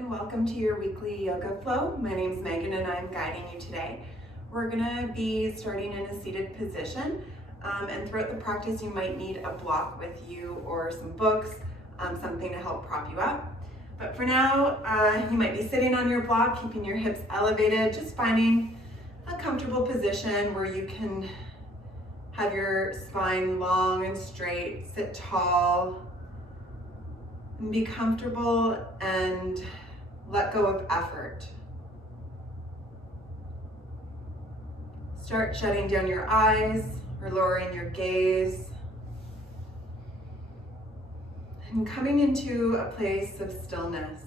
and welcome to your weekly yoga flow. My name is Megan and I'm guiding you today. We're gonna be starting in a seated position, and throughout the practice you might need a block with you or some books, something to help prop you up. But for now, you might be sitting on your block, keeping your hips elevated, just finding a comfortable position where you can have your spine long and straight, sit tall, and be comfortable and let go of effort. Start shutting down your eyes or lowering your gaze and coming into a place of stillness.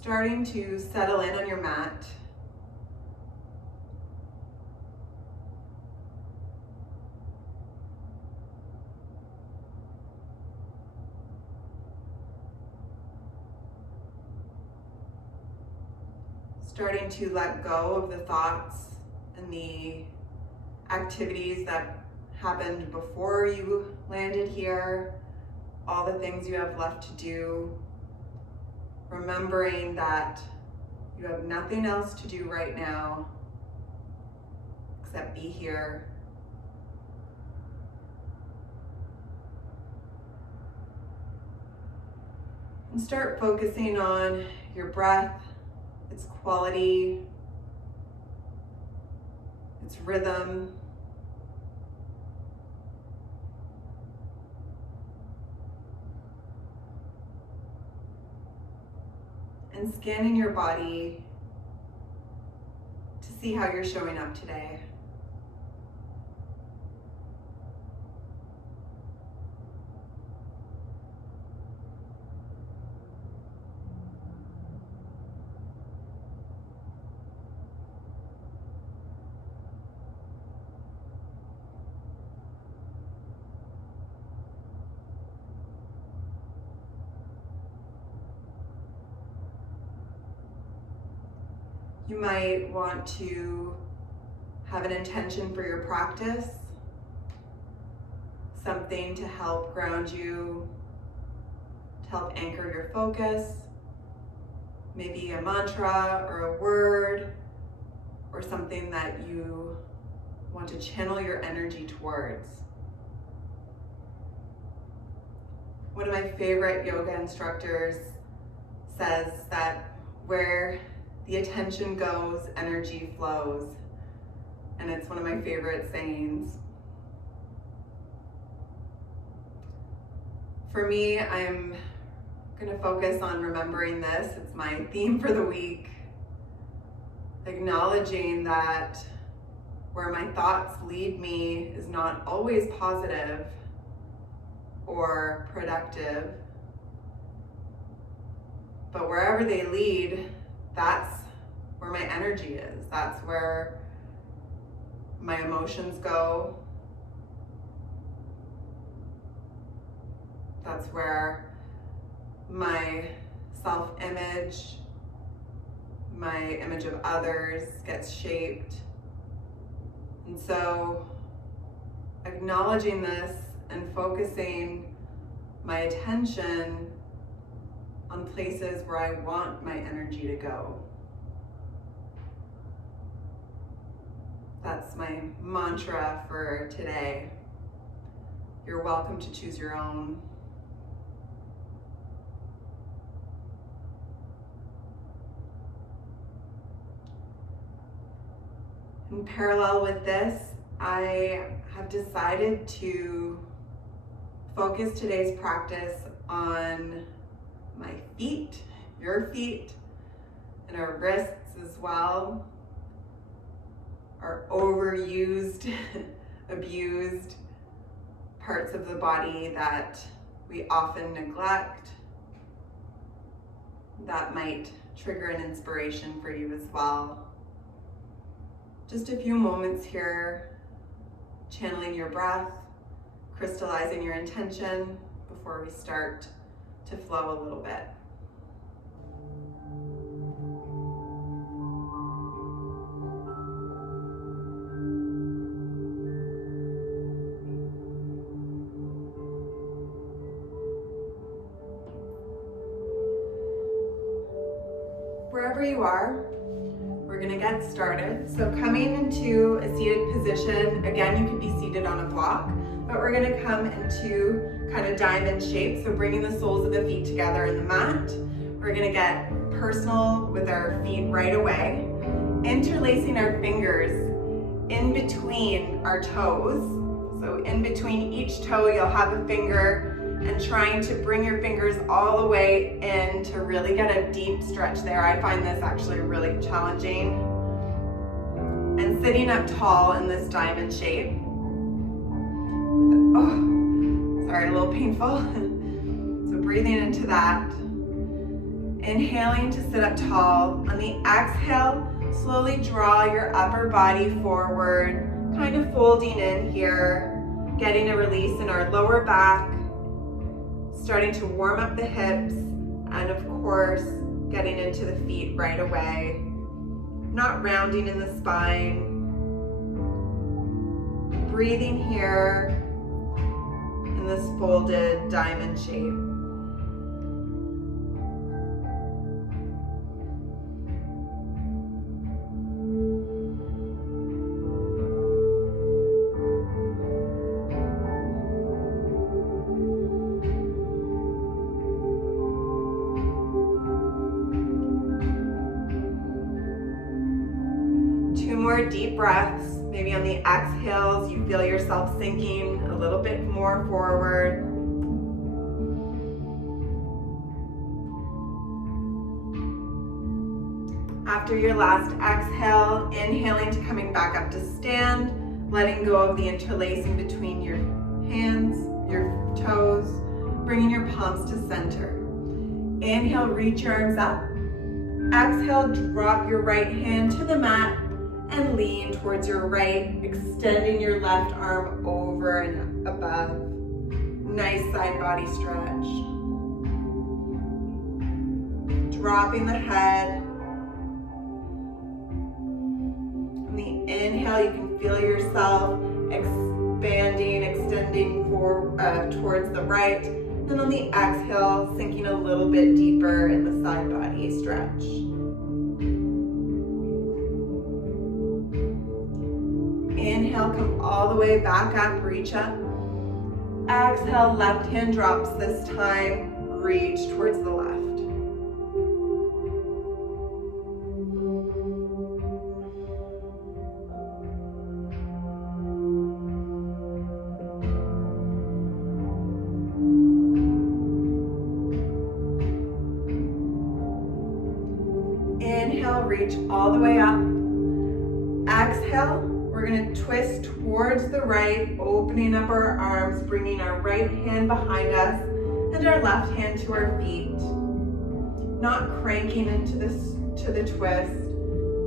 Starting to settle in on your mat. Starting to let go of the thoughts and the activities that happened before you landed here, all the things you have left to do, remembering that you have nothing else to do right now except be here. And start focusing on your breath, its quality, its rhythm. And scanning your body to see how you're showing up today. You might want to have an intention for your practice, something to help ground you, to help anchor your focus, maybe a mantra or a word, or something that you want to channel your energy towards. One of my favorite yoga instructors says that where the attention goes, energy flows. And it's one of my favorite sayings. For me, I'm gonna focus on remembering this. It's my theme for the week. Acknowledging that where my thoughts lead me is not always positive or productive, but wherever they lead, that's where my energy is. That's where my emotions go. That's where my self-image, my image of others gets shaped. And so acknowledging this and focusing my attention on places where I want my energy to go. That's my mantra for today. You're welcome to choose your own. In parallel with this, I have decided to focus today's practice on my feet, your feet, and our wrists as well, our overused, abused parts of the body that we often neglect. That might trigger an inspiration for you as well. Just a few moments here, channeling your breath, crystallizing your intention before we start to flow a little bit. wherever you are, we're gonna get started. So coming into a seated position, again, you could be seated on a block, but we're gonna come into kind of diamond shape. So bringing the soles of the feet together in the mat. We're gonna get personal with our feet right away, interlacing our fingers in between our toes. So in between each toe, you'll have a finger, and trying to bring your fingers all the way in to really get a deep stretch there. I find this actually really challenging. And sitting up tall in this diamond shape. Oh, sorry, a little painful. So breathing into that. Inhaling to sit up tall. On the exhale, slowly draw your upper body forward, kind of folding in here, getting a release in our lower back, starting to warm up the hips, and of course, getting into the feet right away. Not rounding in the spine. Breathing here in this folded diamond shape. Deep breaths. Maybe on the exhales, you feel yourself sinking a little bit more forward. After your last exhale, inhaling to coming back up to stand, letting go of the interlacing between your hands, your toes, bringing your palms to center. Inhale, reach your arms up. Exhale, drop your right hand to the mat and lean towards your right, extending your left arm over and above. Nice side body stretch. Dropping the head. On the inhale, you can feel yourself expanding, extending towards the right. Then on the exhale, sinking a little bit deeper in the side body stretch. Inhale, come all the way back up, reach up. Exhale, left hand drops this time, reach towards the left. Inhale, reach all the way up. Exhale, we're going to twist towards the right, opening up our arms, bringing our right hand behind us and our left hand to our feet. Not cranking into the twist,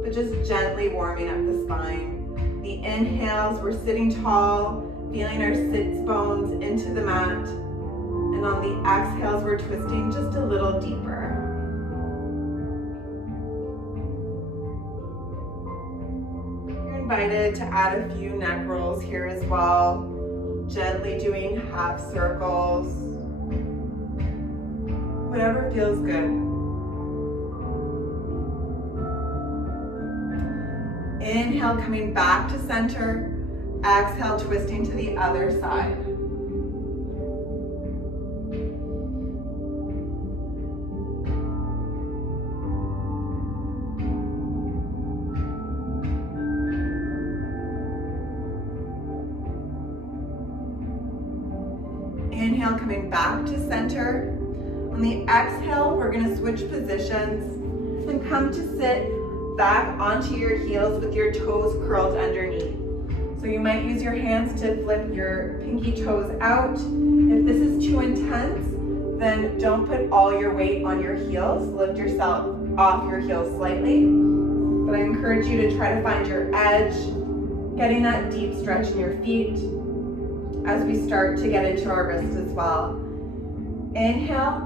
but just gently warming up the spine. The inhales, we're sitting tall, feeling our sits bones into the mat. And on the exhales, we're twisting just a little deeper. Invited to add a few neck rolls here as well, gently doing half circles, whatever feels good. Inhale, coming back to center. Exhale, twisting to the other side. Inhale, coming back to center. On the exhale, we're going to switch positions and come to sit back onto your heels with your toes curled underneath. So you might use your hands to flip your pinky toes out. If this is too intense, then don't put all your weight on your heels. Lift yourself off your heels slightly. But I encourage you to try to find your edge, getting that deep stretch in your feet as we start to get into our wrists as well. Inhale,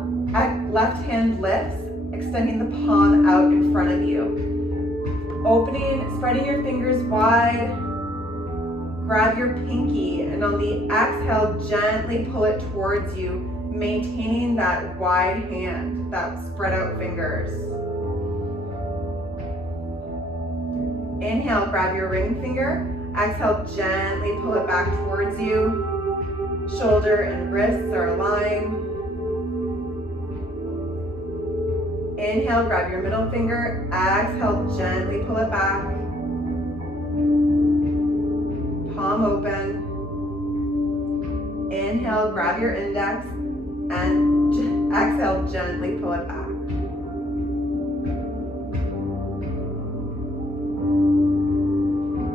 left hand lifts, extending the palm out in front of you. Opening, spreading your fingers wide, grab your pinky, and on the exhale, gently pull it towards you, maintaining that wide hand, that spread out fingers. Inhale, grab your ring finger. Exhale, gently pull it back towards you. Shoulder and wrists are aligned. Inhale, grab your middle finger. Exhale, gently pull it back. Palm open. Inhale, grab your index, and exhale, gently pull it back.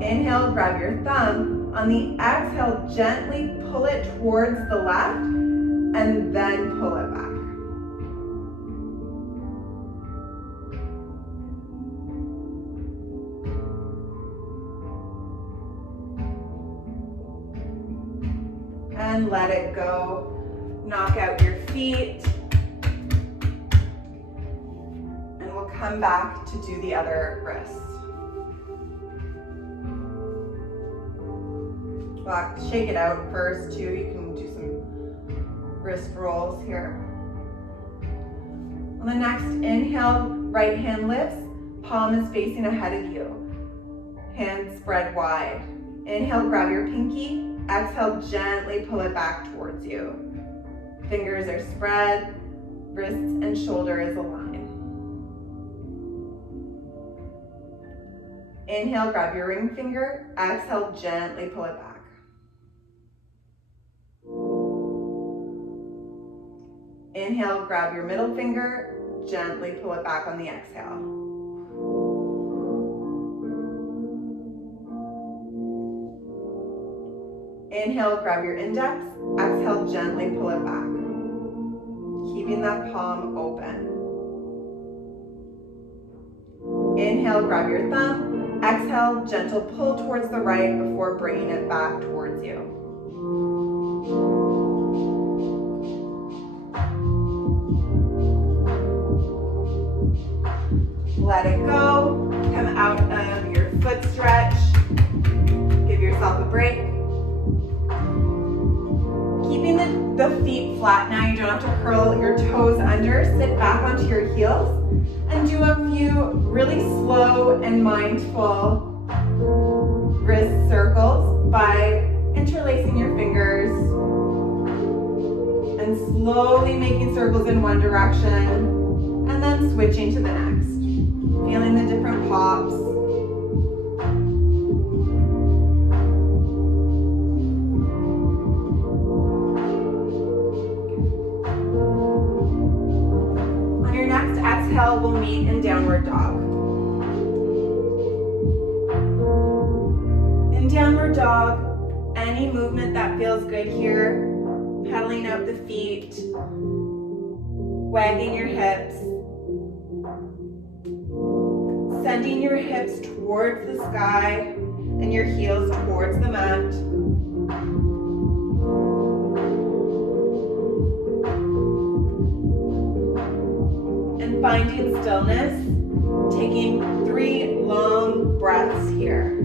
Inhale, grab your thumb. On the exhale, gently pull it towards the left, and then pull it back. And let it go. Knock out your feet. And we'll come back to do the other wrist. Well, shake it out first too. You can do some wrist rolls here. On the next inhale, right hand lifts. Palm is facing ahead of you. Hands spread wide. Inhale, grab your pinky. Exhale, gently pull it back towards you. Fingers are spread, wrists and shoulder is aligned. Inhale, grab your ring finger. Exhale, gently pull it back. Inhale, grab your middle finger. Gently pull it back on the exhale. Inhale, grab your index. Exhale, gently pull it back. Keeping that palm open. Inhale, grab your thumb. Exhale, gentle pull towards the right before bringing it back towards you. Let it go. Come out of your foot stretch. Give yourself a break. Keeping the feet flat now, you don't have to curl your toes under. Sit back onto your heels and do a few really slow and mindful wrist circles by interlacing your fingers and slowly making circles in one direction and then switching to the next. Feeling the different pops. Exhale, we'll meet in downward dog. In downward dog, any movement that feels good here, pedaling out the feet, wagging your hips, sending your hips towards the sky and your heels towards the mat. Finding stillness, taking 3 long breaths here.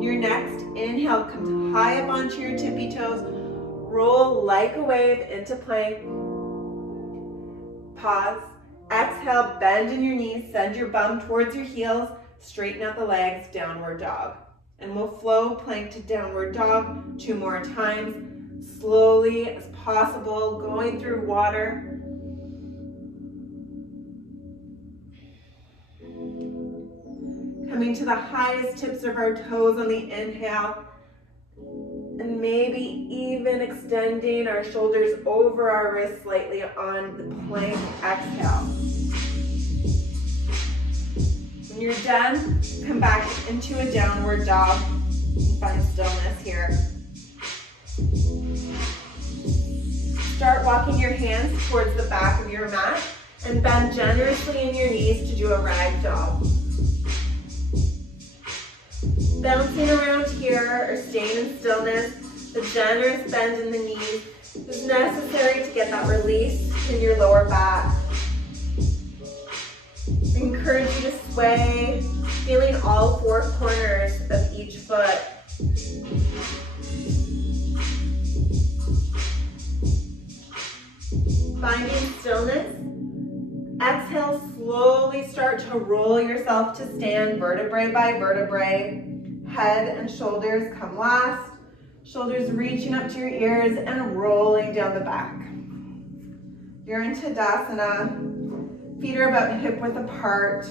Your next inhale comes high up onto your tippy toes. Roll like a wave into plank. Pause. Exhale, bend in your knees, send your bum towards your heels, straighten out the legs, downward dog. And we'll flow plank to downward dog 2 more times, slowly as possible, going through water. Coming to the highest tips of our toes on the inhale. And maybe even extending our shoulders over our wrists slightly on the plank exhale. When you're done, come back into a downward dog and find stillness here. Start walking your hands towards the back of your mat and bend generously in your knees to do a rag dog. Bouncing around here or staying in stillness, the generous bend in the knees is necessary to get that release in your lower back. Exhale, slowly start to roll yourself to stand, vertebrae by vertebrae. Head and shoulders come last. Shoulders reaching up to your ears and rolling down the back. You're in Tadasana. Feet are about hip width apart.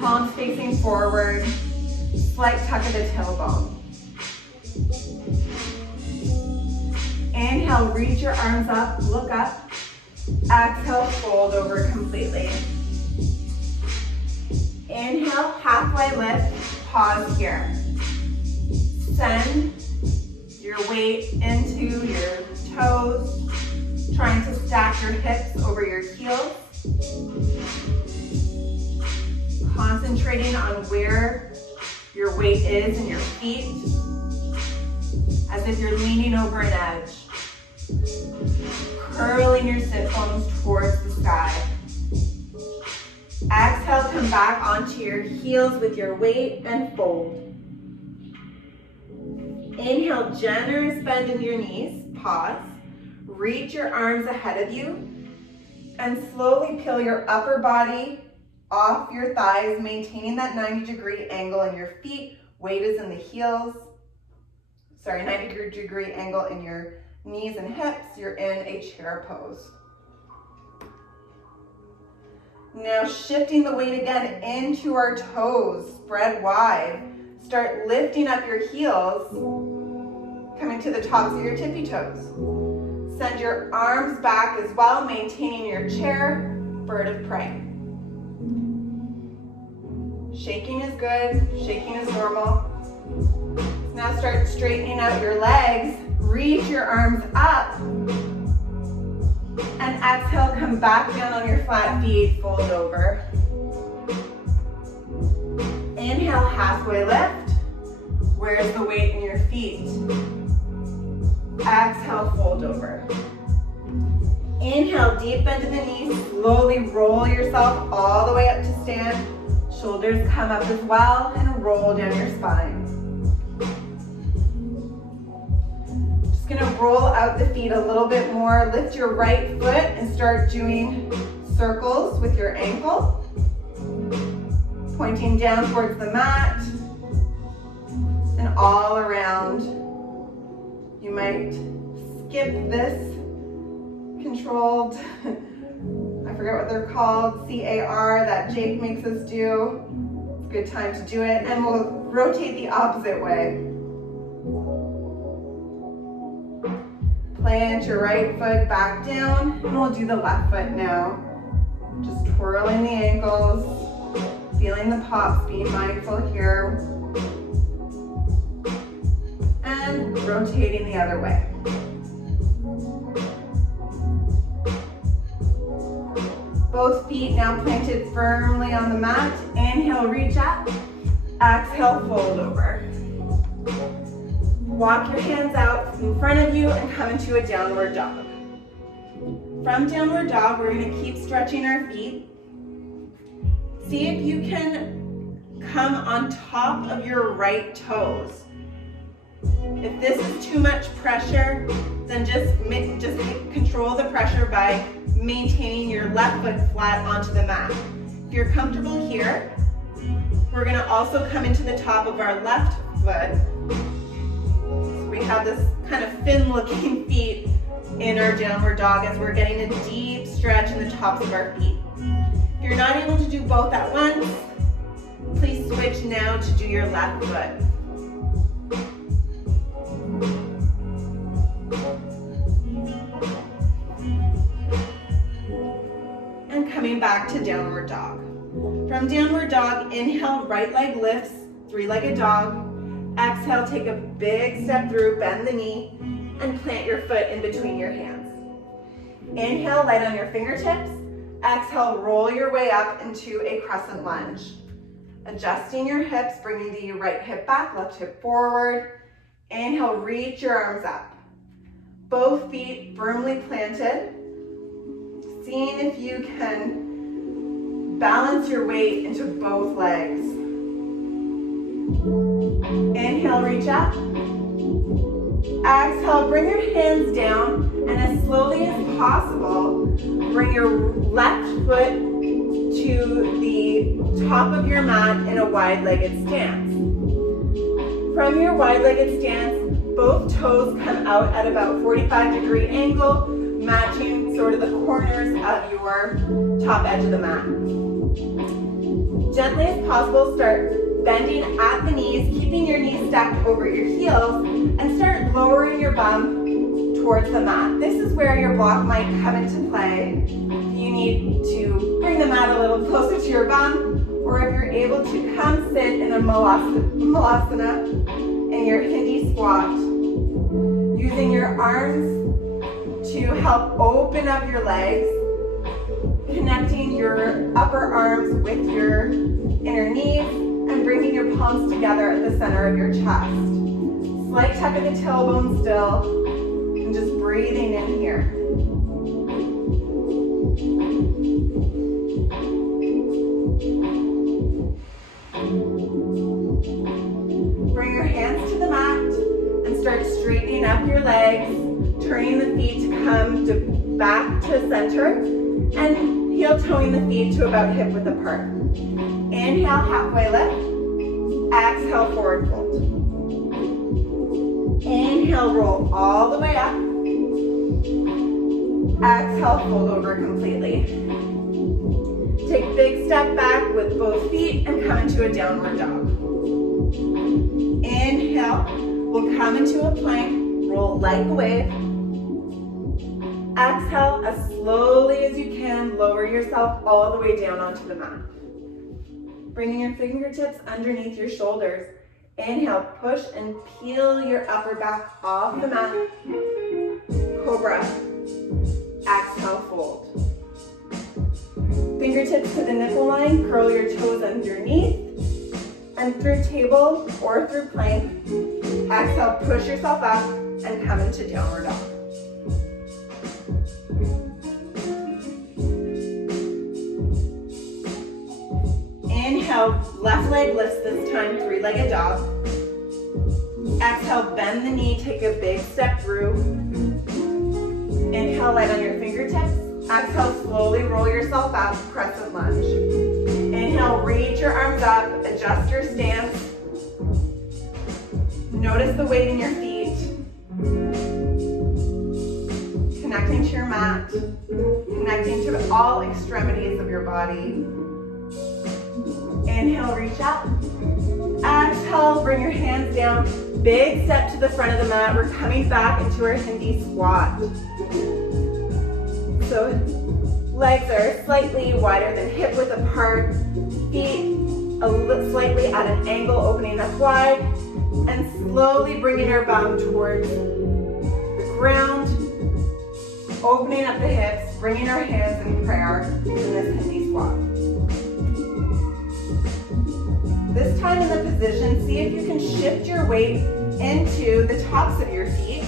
Palms facing forward. Slight tuck of the tailbone. Inhale, reach your arms up, look up. Exhale, fold over completely. Inhale, halfway lift, pause here. Send your weight into your toes, trying to stack your hips over your heels. Concentrating on where your weight is in your feet, as if you're leaning over an edge. Curling your sit bones towards the sky. Exhale, come back onto your heels with your weight and fold. Inhale, generous bend in your knees, pause. Reach your arms ahead of you and slowly peel your upper body off your thighs, maintaining that 90-degree angle in your feet. Weight is in the heels. 90-degree angle in your knees and hips. You're in a chair pose. Now shifting the weight again into our toes, spread wide. Start lifting up your heels, coming to the tops of your tippy toes. Send your arms back as well, maintaining your chair, bird of prey. Shaking is good, shaking is normal. Now start straightening out your legs, reach your arms up, and exhale, come back down on your flat feet, fold over. Inhale, halfway lift. Where's the weight in your feet? Exhale, fold over. Inhale, deep bend in the knees, slowly roll yourself all the way up to stand. Shoulders come up as well and roll down your spine. Just gonna roll out the feet a little bit more. Lift your right foot and start doing circles with your ankle. Pointing down towards the mat and all around. You might skip this controlled, I forget what they're called, CAR that Jake makes us do. It's a good time to do it, and we'll rotate the opposite way. Plant your right foot back down, and we'll do the left foot now. Just twirling the ankles, feeling the pops, being mindful here. And rotating the other way. Both feet now planted firmly on the mat. Inhale, reach up. Exhale, fold over. Walk your hands out in front of you and come into a downward dog. From downward dog, we're going to keep stretching our feet. See if you can come on top of your right toes. If this is too much pressure, then just control the pressure by maintaining your left foot flat onto the mat. If you're comfortable here, we're going to also come into the top of our left foot. So we have this kind of fin-looking feet in our downward dog as we're getting a deep stretch in the tops of our feet. If you're not able to do both at once, please switch now to do your left foot. And coming back to downward dog. From downward dog, inhale, right leg lifts, three-legged dog. Exhale, take a big step through, bend the knee, and plant your foot in between your hands. Inhale, light on your fingertips. Exhale, roll your way up into a crescent lunge. Adjusting your hips, bringing the right hip back, left hip forward. Inhale, reach your arms up. Both feet firmly planted. Seeing if you can balance your weight into both legs. Inhale, reach up. Exhale, bring your hands down, and as slowly as possible, bring your left foot to the top of your mat in a wide-legged stance. From your wide-legged stance, both toes come out at about 45-degree angle, matching sort of the corners of your top edge of the mat. Gently as possible, start bending at the knees, keeping your knees stacked over your heels, and start lowering your bum towards the mat. This is where your block might come into play. You need to bring the mat a little closer to your bum, or if you're able to come sit in a malasana in your Hindi squat, using your arms to help open up your legs, connecting your upper arms with your inner knees, and bringing your palms together at the center of your chest. Slight tuck of the tailbone still, and just breathing in here. Bring your hands to the mat and start straightening up your legs, turning the feet to come back to center, and heel toeing the feet to about hip width apart. Inhale, halfway lift. Exhale, forward fold. Inhale, roll all the way up. Exhale, fold over completely. Take a big step back with both feet and come into a downward dog. Inhale, we'll come into a plank, roll like a wave. Exhale, as slowly as you can, lower yourself all the way down onto the mat. Bringing your fingertips underneath your shoulders. Inhale, push and peel your upper back off the mat. Cobra. Exhale, fold. Fingertips to the nipple line, curl your toes underneath. And through table or through plank, exhale, push yourself up and come into downward dog. Inhale, left leg lifts this time, three-legged dog. Exhale, bend the knee, take a big step through. Inhale, light on your fingertips. Exhale, slowly roll yourself up, crescent lunge. Inhale, reach your arms up, adjust your stance. Notice the weight in your feet. Connecting to your mat, connecting to all extremities of your body. Inhale, reach up. Exhale, bring your hands down. Big step to the front of the mat. We're coming back into our Hindi squat. So legs are slightly wider than hip width apart. Feet slightly at an angle, opening up wide. And slowly bringing our bum towards the ground. Opening up the hips, bringing our hands in prayer in this Hindi squat. This time in the position, see if you can shift your weight into the tops of your feet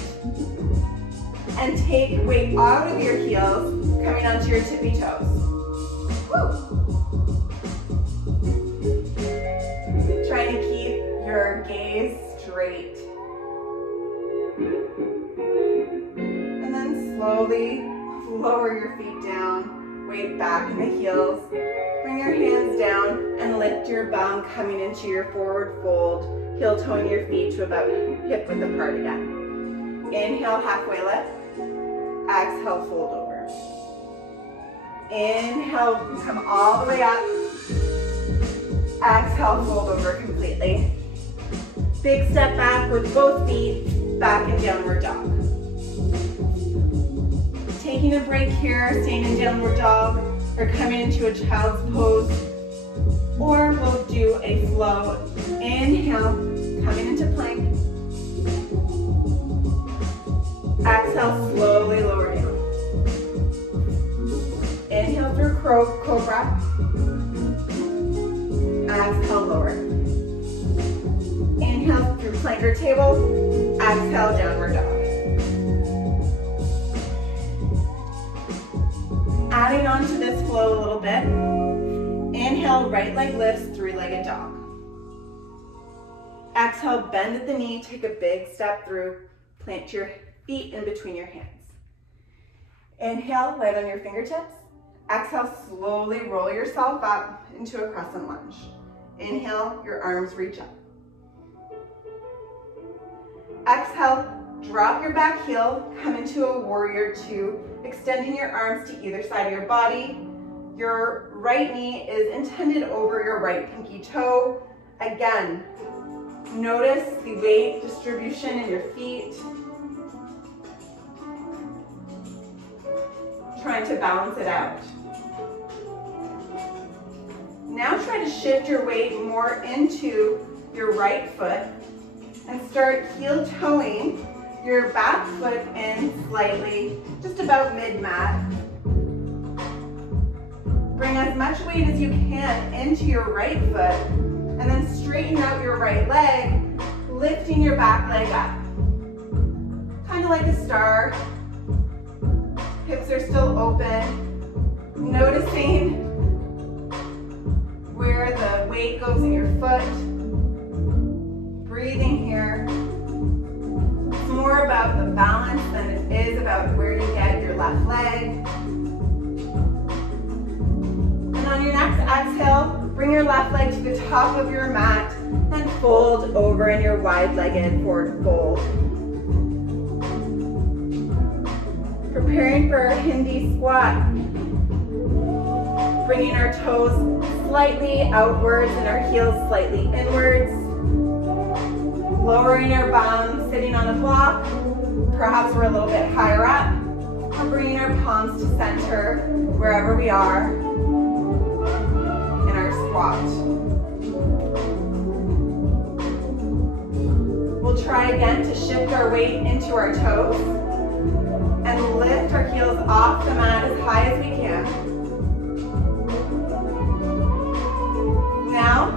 and take weight out of your heels, coming onto your tippy toes. Woo. Trying to keep your gaze straight. And then slowly lower your feet down, weight back in the heels. Bring your hands down and lift your bum, coming into your forward fold, heel toeing your feet to about hip width apart again. Inhale, halfway lift. Exhale, fold over. Inhale, come all the way up. Exhale, fold over completely. Big step back with both feet, back in downward dog. Taking a break here, staying in downward dog, or coming into a child's pose, or we'll do a flow. Inhale, coming into plank. Exhale, slowly lower down. Inhale through cobra. Exhale, lower. Inhale through plank or table. Exhale, downward dog. Adding on to this flow a little bit. Inhale, right leg lifts, three-legged dog. Exhale, bend at the knee, take a big step through, Plant your feet in between your hands. Inhale, light on your fingertips. Exhale, slowly roll yourself up into a crescent lunge. Inhale, your arms reach up. Exhale, drop your back heel, come into a warrior two, extending your arms to either side of your body. Your right knee is intended over your right pinky toe. Again, notice the weight distribution in your feet. Trying to balance it out. Now try to shift your weight more into your right foot and start heel toeing your back foot in slightly, just about mid-mat. Bring as much weight as you can into your right foot and then straighten out your right leg, lifting your back leg up. Kind of like a star. Hips are still open. Noticing where the weight goes in your foot. Breathing here. It's more about the balance than it is about where you get your left leg. And on your next exhale, bring your left leg to the top of your mat and fold over in your wide-legged forward fold. Preparing for our Hindi squat. Bringing our toes slightly outwards and our heels slightly inwards. Lowering our bum, sitting on a block. Perhaps we're a little bit higher up. Or bringing our palms to center wherever we are in our squat. We'll try again to shift our weight into our toes and lift our heels off the mat as high as we can. Now,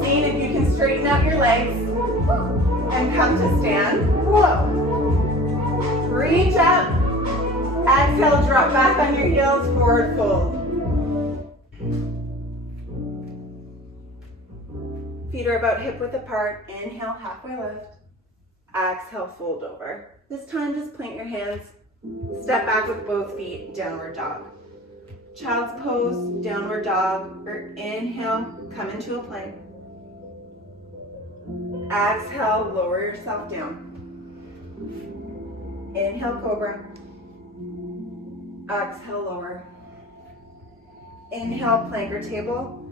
seeing if you can straighten out your legs and come to stand. Whoa. Reach up. Exhale, drop back on your heels, forward fold. Feet are about hip width apart. Inhale, halfway lift. Exhale, fold over. This time, just plant your hands. Step back with both feet, downward dog. Child's pose, downward dog, or inhale, come into a plank. Exhale, lower yourself down. Inhale, cobra. Exhale, lower. Inhale, plank or table.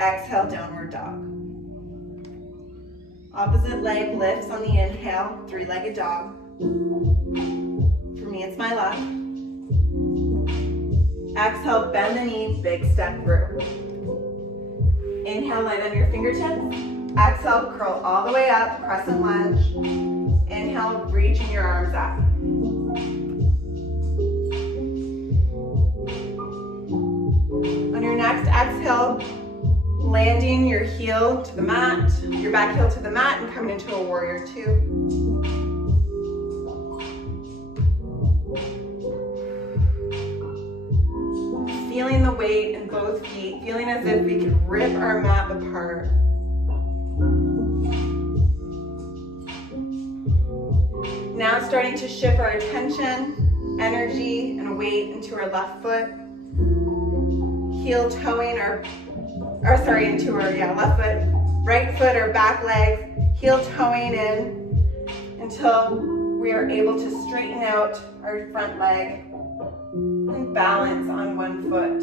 Exhale, downward dog. Opposite leg lifts on the inhale, three-legged dog. For me, it's my left. Exhale, bend the knee, big step through. Inhale, light on your fingertips. Exhale, curl all the way up, crescent lunge. Inhale, reaching your arms up. On your next exhale, landing your heel to the mat, your back heel to the mat, and coming into a warrior two. Feeling the weight in both feet, feeling as if we could rip our mat apart. Now starting to shift our attention, energy, and weight into our left foot. Heel toeing into our left foot, right foot or back leg, heel toeing in until we are able to straighten out our front leg and balance on one foot.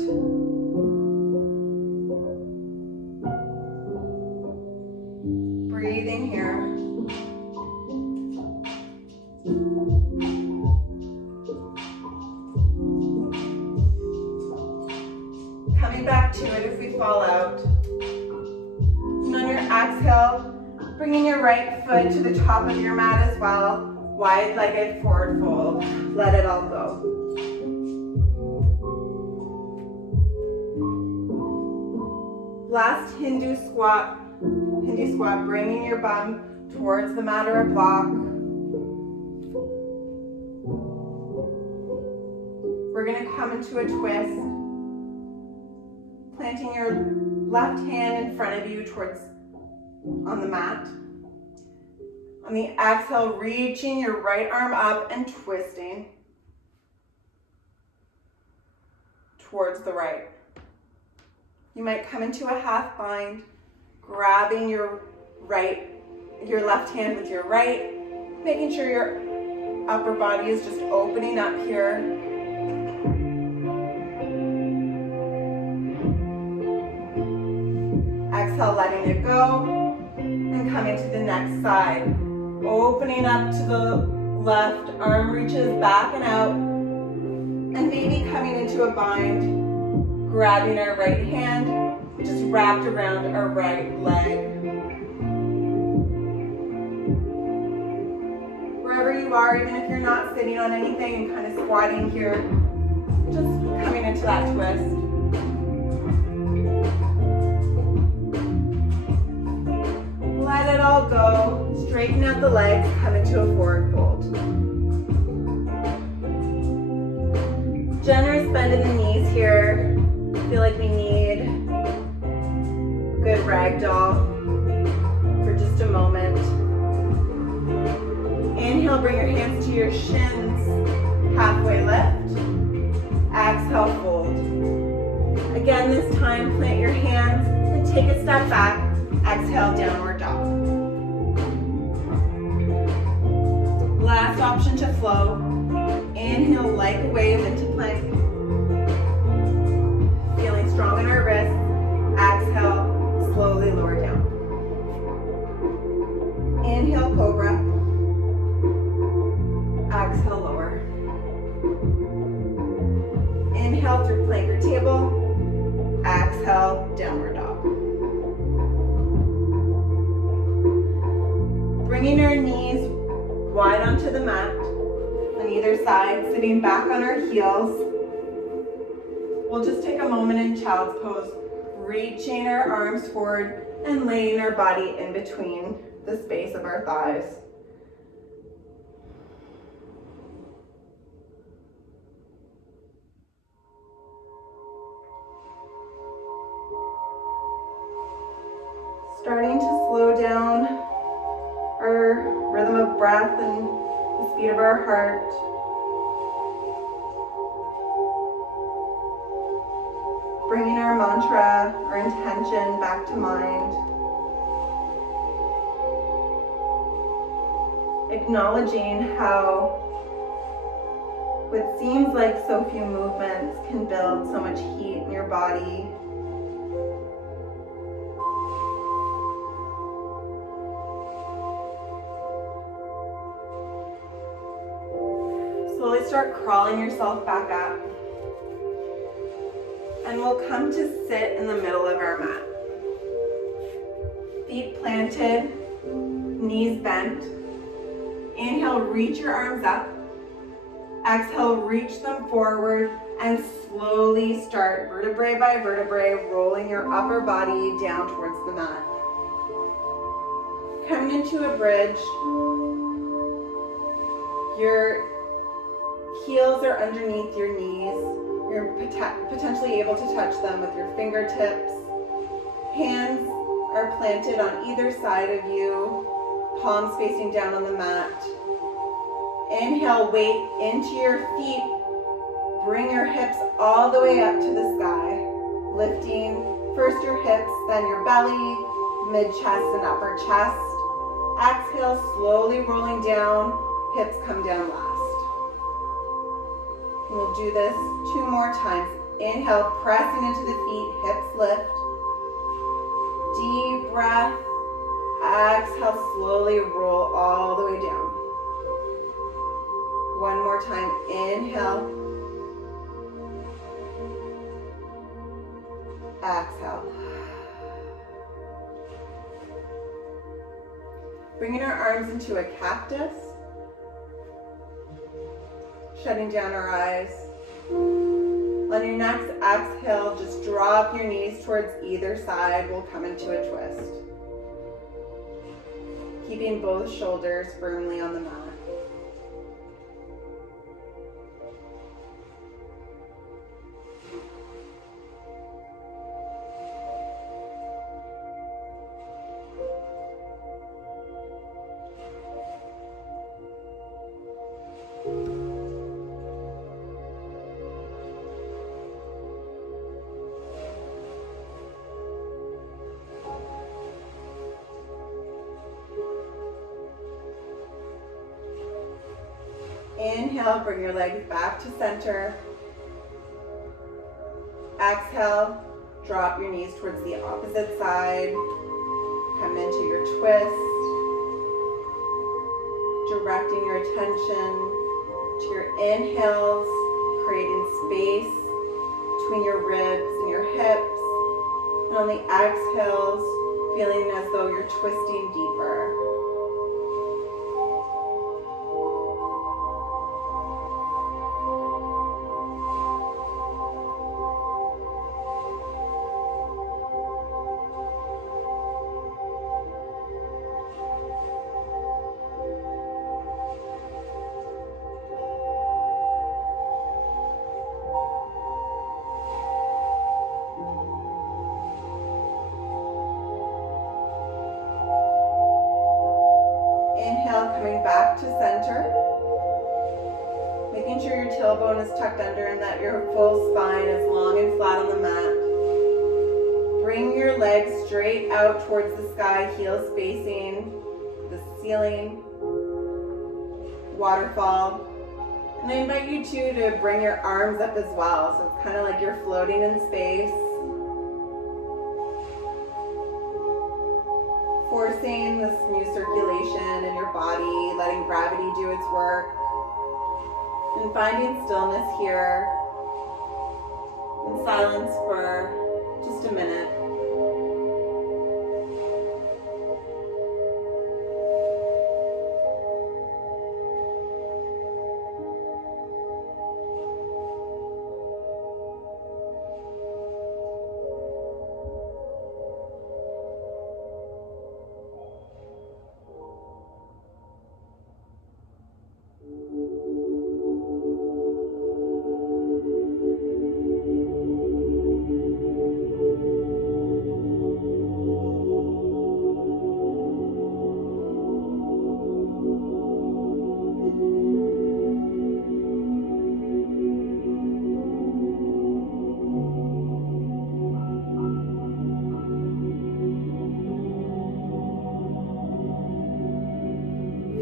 Breathing here. Coming back to it if we fall out. And on your exhale, bringing your right foot to the top of your mat as well. Wide-legged forward fold. Let it all go. Last Hindu squat, bringing your bum towards the mat or a block. We're going to come into a twist, planting your left hand in front of you on the mat. On the exhale, reaching your right arm up and twisting towards the right. You might come into a half bind, grabbing your left hand with your right, making sure your upper body is just opening up here. Exhale, letting it go, and coming to the next side. Opening up to the left, arm reaches back and out, and maybe coming into a bind, grabbing our right hand, just wrapped around our right leg. Wherever you are, even if you're not sitting on anything and kind of squatting here, just coming into that twist. Let it all go. Straighten out the legs, come into a forward fold. Generous bend in the knees here. Feel like we need good ragdoll for just a moment. Inhale, bring your hands to your shins, halfway lift. Exhale, fold. Again, this time, plant your hands and take a step back. Exhale, downward dog. Last option to flow. Inhale like a wave into plank. Feeling strong in our wrists. Exhale, slowly lower down. Inhale, cobra. Exhale, lower. Inhale through plank or table. Exhale, downward dog. Bringing our knees wide onto the mat on either side, sitting back on our heels. We'll just take a moment in child's pose, reaching our arms forward and laying our body in between the space of our thighs. Starting to slow down our rhythm of breath and the speed of our heart. Bringing our mantra, our intention back to mind. Acknowledging how what seems like so few movements can build so much heat in your body. Slowly start crawling yourself back up. And we'll come to sit in the middle of our mat. Feet planted, knees bent. Inhale, reach your arms up. Exhale, reach them forward and slowly start vertebrae by vertebrae, rolling your upper body down towards the mat. Coming into a bridge. Your heels are underneath your knees. You're potentially able to touch them with your fingertips. Hands are planted on either side of you, palms facing down on the mat. Inhale, weight into your feet. Bring your hips all the way up to the sky, lifting first your hips, then your belly, mid-chest and upper chest. Exhale, slowly rolling down, hips come down last. We'll do this 2 more times. Inhale, pressing into the feet, hips lift. Deep breath. Exhale, slowly roll all the way down. One more time. Inhale. Exhale. Bringing our arms into a cactus. Shutting down our eyes. On your next exhale, just drop your knees towards either side. We'll come into a twist. Keeping both shoulders firmly on the mat. Inhale, bring your legs back to center. Exhale, drop your knees towards the opposite side. Come into your twist. Directing your attention to your inhales, creating space between your ribs and your hips. And on the exhales, feeling as though you're twisting deeper. Inhale, coming back to center. Making sure your tailbone is tucked under and that your full spine is long and flat on the mat. Bring your legs straight out towards the sky, heels facing the ceiling, waterfall. And I invite you to bring your arms up as well. So it's kind of like you're floating in space. Forcing this new circulation in your body, letting gravity do its work, and finding stillness here in silence for just a minute.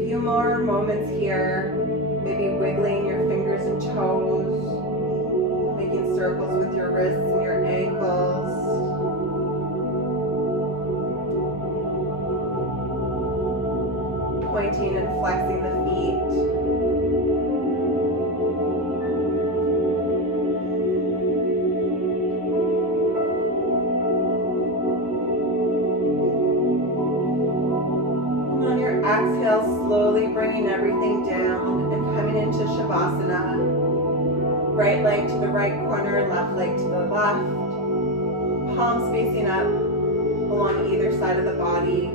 Few more moments here, maybe wiggling your fingers and toes, making circles with your wrists and your ankles. Pointing and flexing the feet. Exhale, slowly bringing everything down and coming into Shavasana. Right leg to the right corner, left leg to the left. Palms facing up along either side of the body.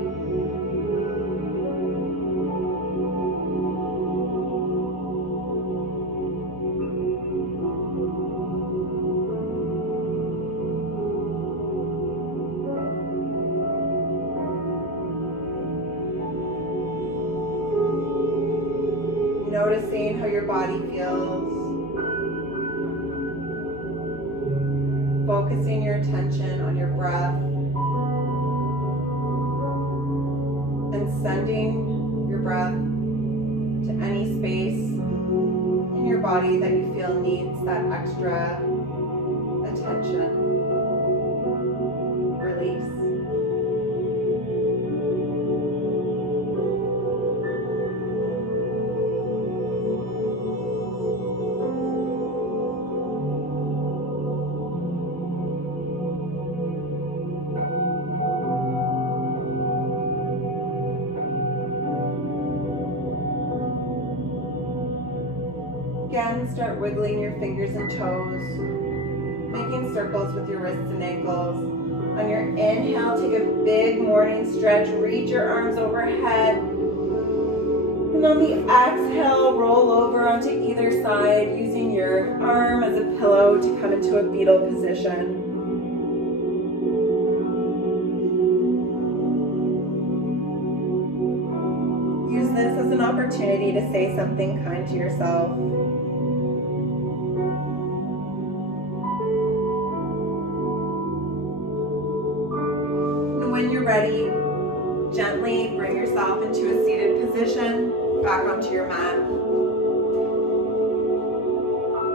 Noticing how your body feels. Focusing your attention on your breath. And sending your breath to any space in your body that you feel needs that extra attention. Release. Again, start wiggling your fingers and toes, making circles with your wrists and ankles. On your inhale, take a big morning stretch, reach your arms overhead. And on the exhale, roll over onto either side, using your arm as a pillow to come into a fetal position. Use this as an opportunity to say something kind to yourself. When you're ready, gently bring yourself into a seated position, back onto your mat.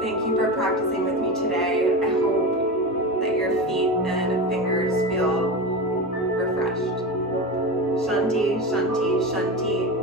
Thank you for practicing with me today. I hope that your feet and fingers feel refreshed. Shanti, Shanti, Shanti.